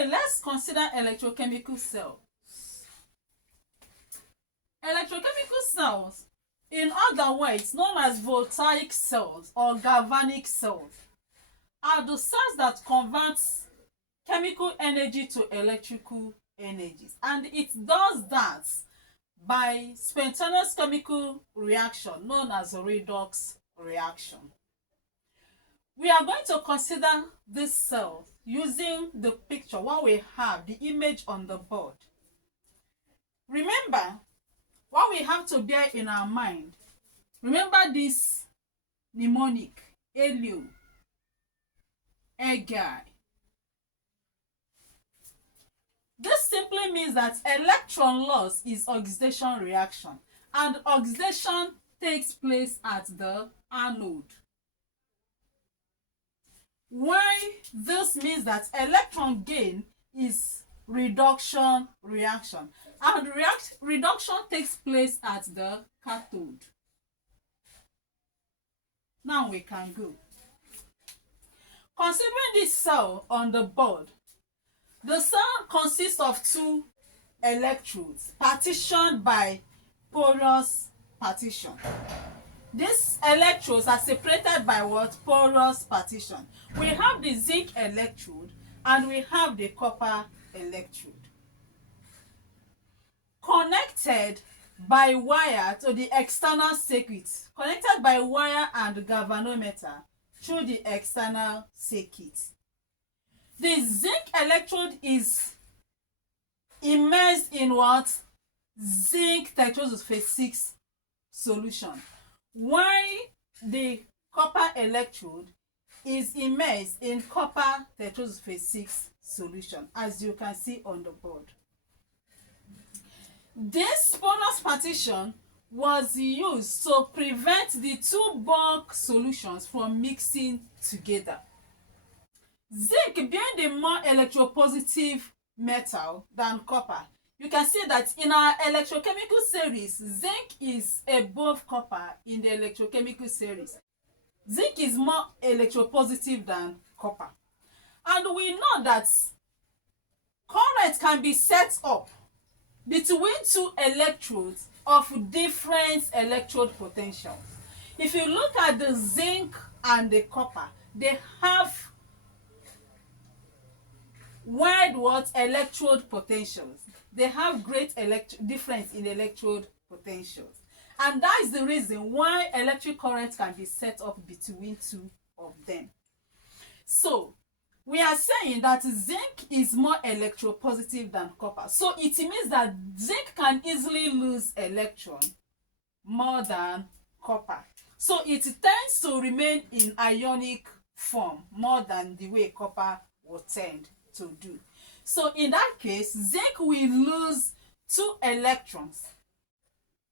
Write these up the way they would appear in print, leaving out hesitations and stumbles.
Okay, let's consider electrochemical cells. Electrochemical cells, in other words known as voltaic cells or galvanic cells, are the cells that convert chemical energy to electrical energies, and it does that by spontaneous chemical reaction known as a redox reaction. We are going to consider this cell using the picture, what we have, the image on the board. Remember, what we have to bear in our mind, remember this mnemonic, elio, egai. This simply means that electron loss is oxidation reaction, and oxidation takes place at the anode. Why this means that electron gain is reduction reaction, and reduction takes place at the cathode. Now we can go. Considering this cell on the board, the cell consists of two electrodes partitioned by porous partition. These electrodes are separated by what? Porous partition. We have the zinc electrode and we have the copper electrode. Connected by wire to the external circuit, connected by wire and galvanometer through the external circuit. The zinc electrode is immersed in what? Zinc tetrosulfate 6 solution, while the copper electrode is immersed in copper tetrosulfate 6 solution, as you can see on the board. This porous partition was used to prevent the two bulk solutions from mixing together. Zinc being the more electropositive metal than copper, you can see that in our electrochemical series, zinc is above copper in the electrochemical series. Zinc is more electropositive than copper. And we know that current can be set up between two electrodes of different electrode potentials. If you look at the zinc and the copper, they have wide electrode potentials. They have great difference in electrode potentials, and that is the reason why electric current can be set up between two of them. So we are saying that zinc is more electropositive than copper, so it means that zinc can easily lose electron more than copper, so it tends to remain in ionic form more than the way copper will tend to do. So in that case, zinc will lose 2 electrons.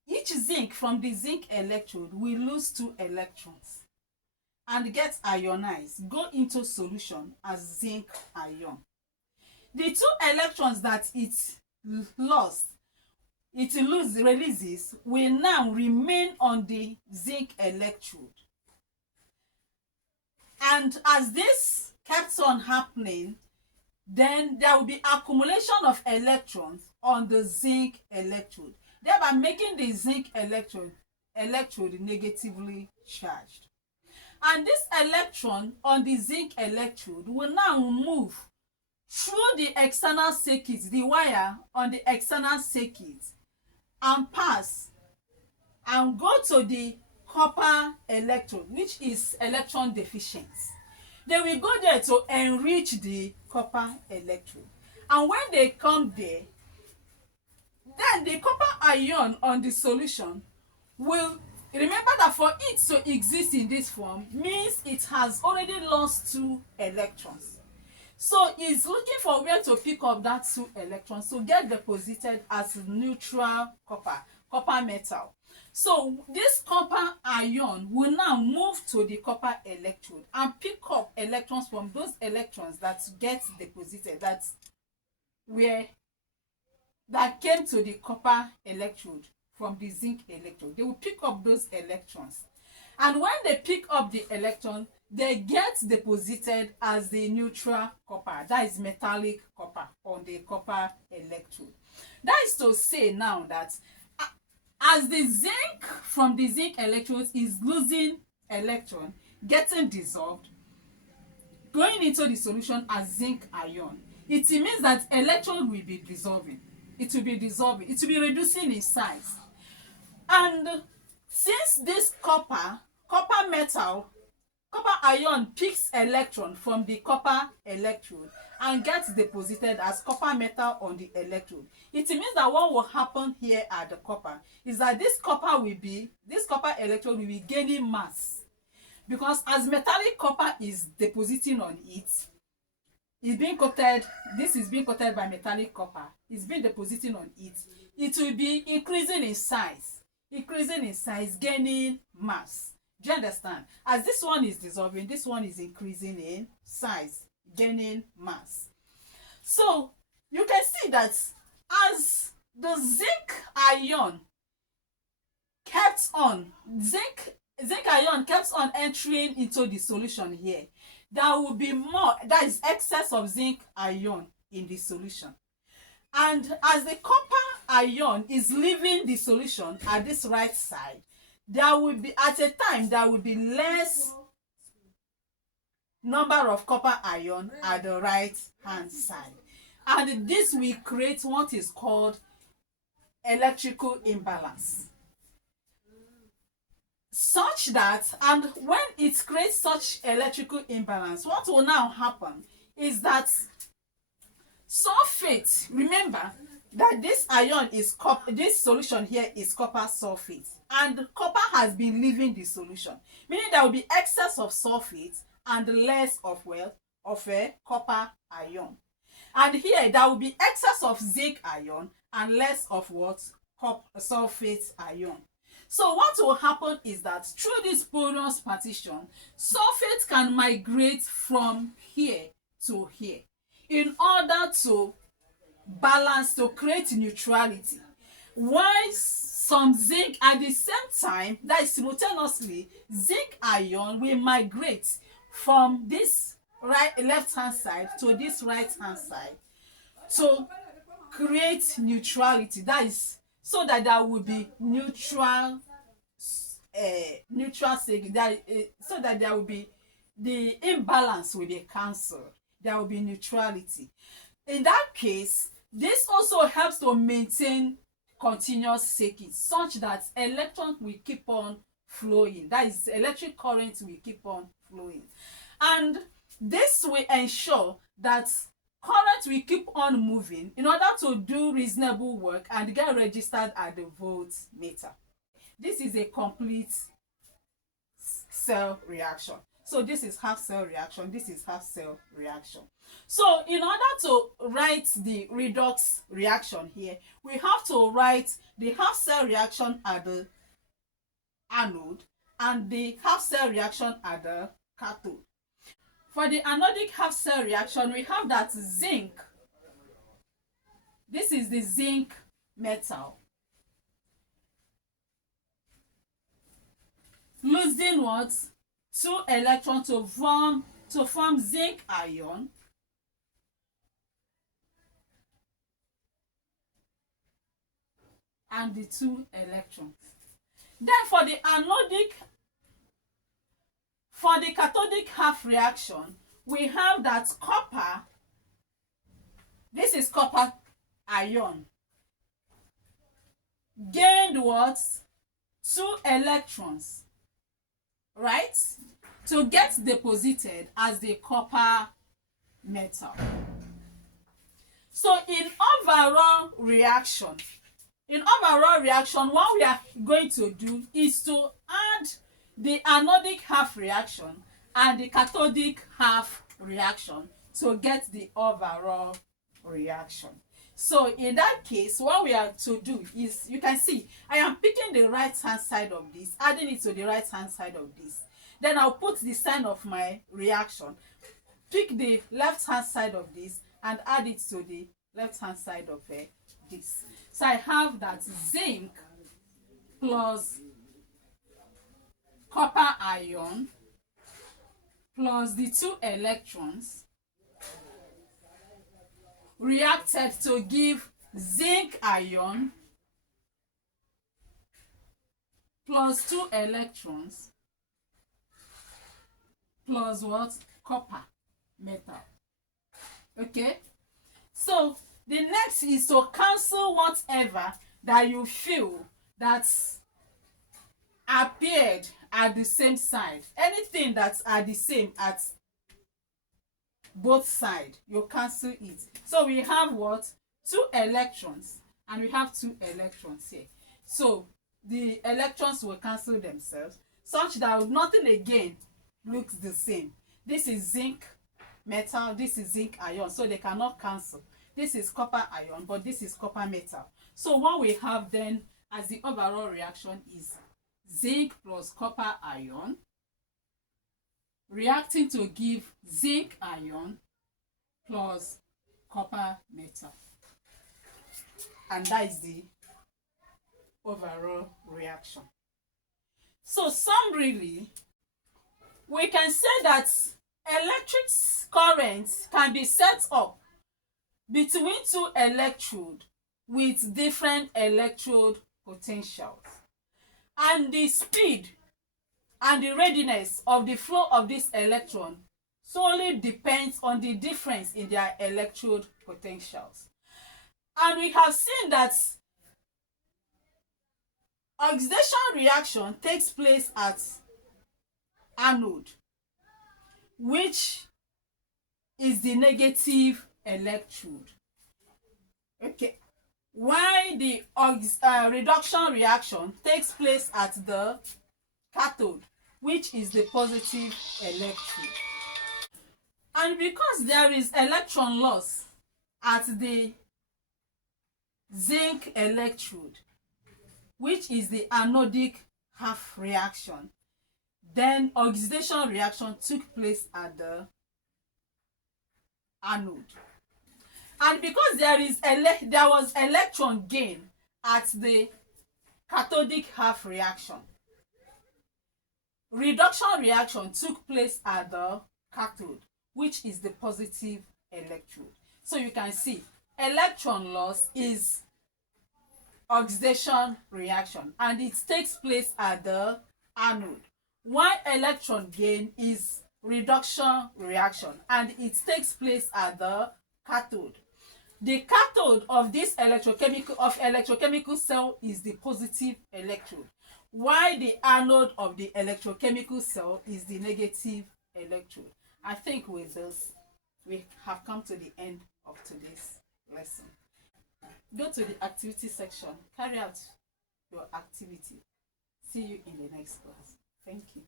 Each zinc from the zinc electrode will lose 2 electrons and get ionized, go into solution as zinc ion. The 2 electrons that it releases will now remain on the zinc electrode. And as this kept on happening, then there will be accumulation of electrons on the zinc electrode, thereby making the zinc electrode negatively charged. And this electron on the zinc electrode will now move through the external circuit, the wire on the external circuit, and pass and go to the copper electrode, which is electron deficient. They will go there to enrich the copper electrode, and when they come there, then the copper ion on the solution will, remember that for it to exist in this form means it has already lost 2 electrons. So it's looking for where to pick up that 2 electrons to get deposited as neutral copper metal. So this copper ion will now move to the copper electrode and pick up electrons from those electrons that get deposited, that came to the copper electrode from the zinc electrode. They will pick up those electrons, and when they pick up the electron, they get deposited as the neutral copper, that is metallic copper. on the copper electrode. That is to say now that as the zinc from the zinc electrode is losing electron, getting dissolved, going into the solution as zinc ion, it means that electron will be dissolving. It will be dissolving. It will be reducing in size. And since this copper ion picks electron from the copper electrode and gets deposited as copper metal on the electrode, it means that what will happen here at the copper is that this copper electrode will be gaining mass, because as metallic copper is depositing on it, it's being coated, this is being coated by metallic copper, it's been depositing on it, it will be increasing in size, gaining mass. Do you understand? As this one is dissolving, this one is increasing in size, gaining mass. So you can see that as the zinc ion kept on entering into the solution here, there will be more, that is excess of zinc ion in the solution. And as the copper ion is leaving the solution at this right side, there will be, at a time, there will be less number of copper ion at the right hand side. And this will create what is called electrical imbalance. Such that, and when it creates such electrical imbalance, what will now happen is that sulfate, remember that this ion is this solution here is copper sulfate, and copper has been leaving the solution, meaning there will be excess of sulfate and less of a copper ion. And here there will be excess of zinc ion and less of what? Sulfate ion. So what will happen is that through this porous partition, sulfate can migrate from here to here in order to balance, to create neutrality. While some zinc, at the same time, that is simultaneously, zinc ion will migrate from this left hand side to this right hand side to create neutrality. That is so that there will be neutral signal, so that there will be, the imbalance will be cancelled, there will be neutrality. In that case, this also helps to maintain continuous circuit such that electrons will keep on flowing, that is, electric current will keep on flowing, and this will ensure that current will keep on moving in order to do reasonable work and get registered at the voltmeter. This is a complete cell reaction. So this is half cell reaction, this is half cell reaction. So in order to write the redox reaction here, we have to write the half cell reaction at the anode and the half cell reaction at the cathode. For the anodic half cell reaction, we have that zinc, this is the zinc metal, losing what? 2 electrons to form zinc ion, and the 2 electrons. Then for the cathodic half reaction, we have that copper, this is copper ion, gained what? 2 electrons, right, to get deposited as the copper metal. So in overall reaction, what we are going to do is to add the anodic half reaction and the cathodic half reaction to get the overall reaction. So in that case, what we are to do is, you can see I am picking the right hand side of this, adding it to the right hand side of this. Then I'll put the sign of my reaction, pick the left hand side of this and add it to the left hand side of this. So I have that zinc plus copper ion plus the 2 electrons reacted to give zinc ion plus 2 electrons plus what? Copper metal. Okay, so the next is to cancel whatever that you feel that appeared at the same side. Anything that's at the same at both sides, you cancel it. So we have what? 2 electrons, and we have 2 electrons here. So the electrons will cancel themselves such that nothing again looks the same. This is zinc metal, this is zinc ion, so they cannot cancel. This is copper ion, but this is copper metal. So what we have then as the overall reaction is zinc plus copper ion reacting to give zinc ion plus copper metal, and that is the overall reaction. So summarily, we can say that electric current can be set up between 2 electrodes with different electrode potentials, and the speed and the readiness of the flow of this electron solely depends on the difference in their electrode potentials. And we have seen that oxidation reaction takes place at anode, which is the negative electrode. Okay, while the reduction reaction takes place at the cathode, which is the positive electrode. And because there is electron loss at the zinc electrode, which is the anodic half reaction, then oxidation reaction took place at the anode. And because there was electron gain at the cathodic half reaction, reduction reaction took place at the cathode, which is the positive electrode. So you can see electron loss is oxidation reaction, and it takes place at the anode, while electron gain is reduction reaction, and it takes place at the cathode. The cathode of this electrochemical cell is the positive electrode, while the anode of the electrochemical cell is the negative electrode. I think with this, we have come to the end of today's lesson. Go to the activity section, carry out your activity. See you in the next class. Thank you.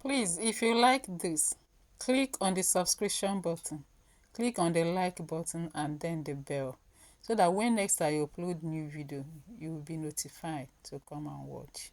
Please, if you like this, click on the subscription button, click on the like button and then the bell, so that when next I upload new video, you will be notified to come and watch.